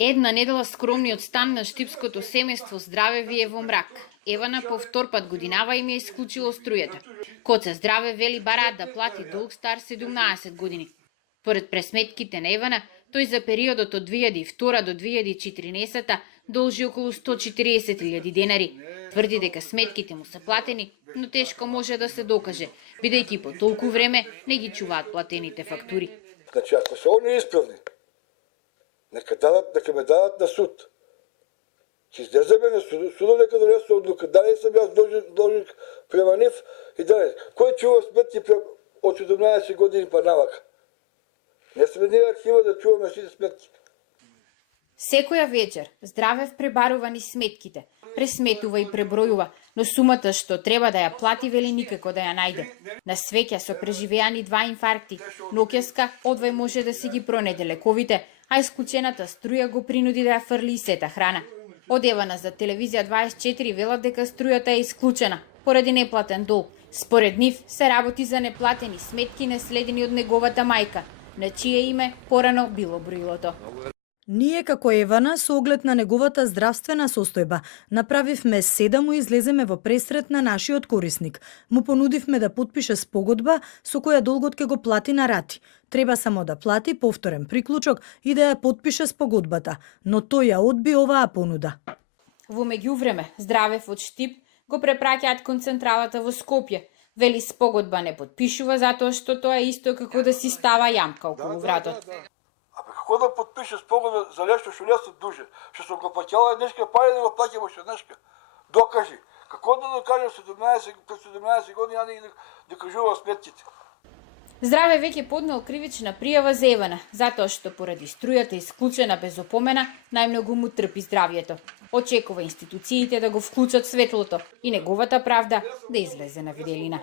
Една недела скромниот стан на штипското семејство Здраве вие во мрак. Евана по втор пат годинава им ја исклучило струјата. Коце Здраве вели бараат да плати долг стар 17 години. Според пресметките на Евана, тој за периодот од 2002 до 2014 должи околу 140.000 денари. Тврди дека сметките му се платени, но тешко може да се докаже, бидејќи по толку време не ги чуваат платените фактури. Значи, ако се они исправни, нека ме дадат на суд. Ќе излеземе на судот, нека донесе одлука. Дали сам јас должник према нив и дали. Кој чува сметки од 17 години па навака? Не сме ни архива да чуваме сите сметки. Секоја вечер Здравев пребарува ни сметките, пресметува и пребројува, но сумата што треба да ја плати вели никако да ја најде. На свеќа со преживеани 2 инфаркти, ноќеска одвај може да си ги пронеде лековите, а исклучената струја го принуди да ја фрли и сета храна. Од Евана за телевизија 24 велат дека струјата е исклучена поради неплатен долг. Според нив се работи за неплатени сметки наследени од неговата мајка, на чие име порано било броилото. Ние како Евана, со оглед на неговата здравствена состојба, направивме се да му излеземе во пресрет на нашиот корисник. Му понудивме да потпише спогодба со која долгот ќе го плати на рати. Треба само да плати повторен приклучок и да ја потпише спогодбата, но тој ја одби оваа понуда. Во меѓувреме, Здравев од Штип го препраќаат кон централата во Скопје. Вели спогодба не потпишува затоа што тоа е исто како да си става јамка околу вратот. Како да подпише спогодба за нешто што не сум дужен, што сум го плаќала днеска, пари да го плаќам уште днеска. Докажи. Како да докажам 17 години, а не докажувам сметките. Здраве веќе поднел кривична пријава за Евана, затоа што поради струјата исклучена без опомена, најмногу му трпи здравјето. Очекува институциите да го вклучат светлото и неговата правда да излезе на виделина.